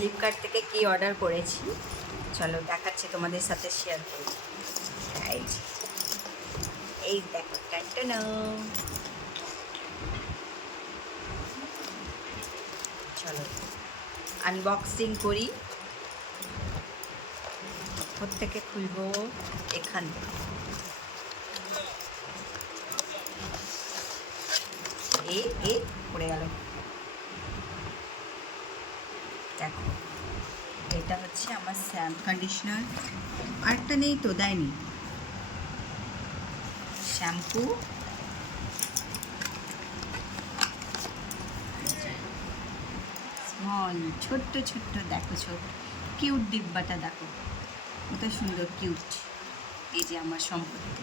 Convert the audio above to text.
Flipkart থেকে কি order করেছি চলো দেখাচ্ছি, তোমাদের সাথে শেয়ার করি। এই যে, এই দেখো, টানটানা। চলো আনবক্সিং করি। প্রত্যেকে খুলবো এখান থেকে। এ পড়ে গেল। দেখো, এটা হচ্ছে আমার কন্ডিশনার। আরেকটা নেই তো, দেয়নি। শ্যাম্পু, স্মল ছোট্ট ছোট্ট, দেখো ছোট্ট কিউট ডিব্বাটা, দেখো কত সুন্দর কিউট। এই যে আমার সম্পত্তি।